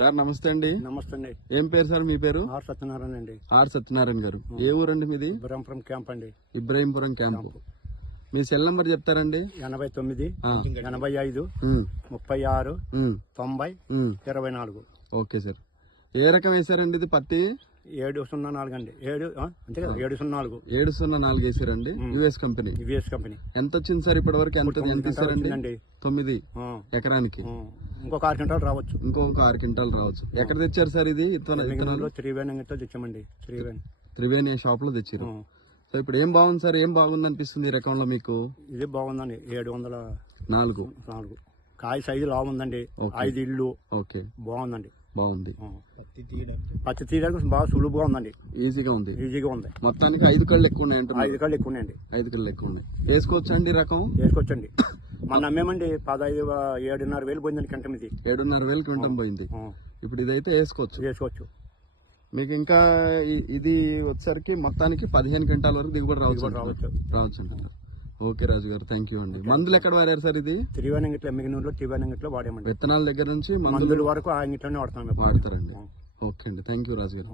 Sir నమస్తే అండి. నమస్తే అండి. ఏం పేరు సార్ మీ పేరు? ఆర్ సత్యనారాయణ అండి. ఆర్ సత్యనారాయణ గారు. ఏ ఊరండి మీది? ఇబ్రాహింపురం క్యాంప్ అండి. ఇబ్రాహీంపురం క్యాంపు. మీ సెల్ నంబర్ చెప్తారండి? 89 85 36 90 24. Okay sir. ఏ రకం వేసారండి ఇది పత్తి? 704 అండి. 7 అంతే కదా, 704 704 వేసారండి. US company. ఎంత వచ్చింది సార్ ఇప్పటి వరకు? ఎంత ఇస్తారండి? 9 ఎకరానికి. ఇంకొక 6 క్వింటాలు రావచ్చు. ఇంకొక 6 క్వింటాలు రావచ్చు. ఎక్కడ తెచ్చారు సార్ ఇది? త్రివేణి తెచ్చామండి. త్రివేణి షాప్ లో తెచ్చారు. సో ఇప్పుడు ఏం బాగుంది సార్? ఏం బాగుంది అనిపిస్తుంది ఈ రకంలో మీకు? ఇది బాగుందండి. 704 కాయ సైజు లావు ఉందండి. 5 ఇళ్ళు. ఓకే, బాగుందండి. బాగుంది. పత్తి తీయడానికి బాగా సులువుగా ఉందండి. ఈజీగా ఉంది. ఉంది. మొత్తానికి 5 కళ్ళు ఎక్కువ ఉన్నాయి. 5 కళ్ళు ఎక్కువ ఉన్నాయండి. 5 కళ్ళు ఎక్కువ ఉన్నాయి. వేసుకోవచ్చండి రకం? వేసుకోవచ్చండి. మన అమ్మేమండి 7,500 పోయిందండి క్వింటం. ఇది 7,500 క్వింటం పోయింది. ఇప్పుడు ఇదైతే వేసుకోవచ్చు. మీకు ఇంకా ఇది వచ్చేసరికి మొత్తానికి 15 క్వింటాల వరకు దిగుబడి రావచ్చు. ఓకే రాజు గారు, థ్యాంక్ యూ అండి. మందులు ఎక్కడ వాడారు సార్? ఇది త్రివేణిలో వాడామండి. విత్తనాల దగ్గర నుంచి మందుల వరకు ఆ ఇంట్లోనే వాడతారండి. ఓకే అండి, థ్యాంక్ యూ రాజు గారు.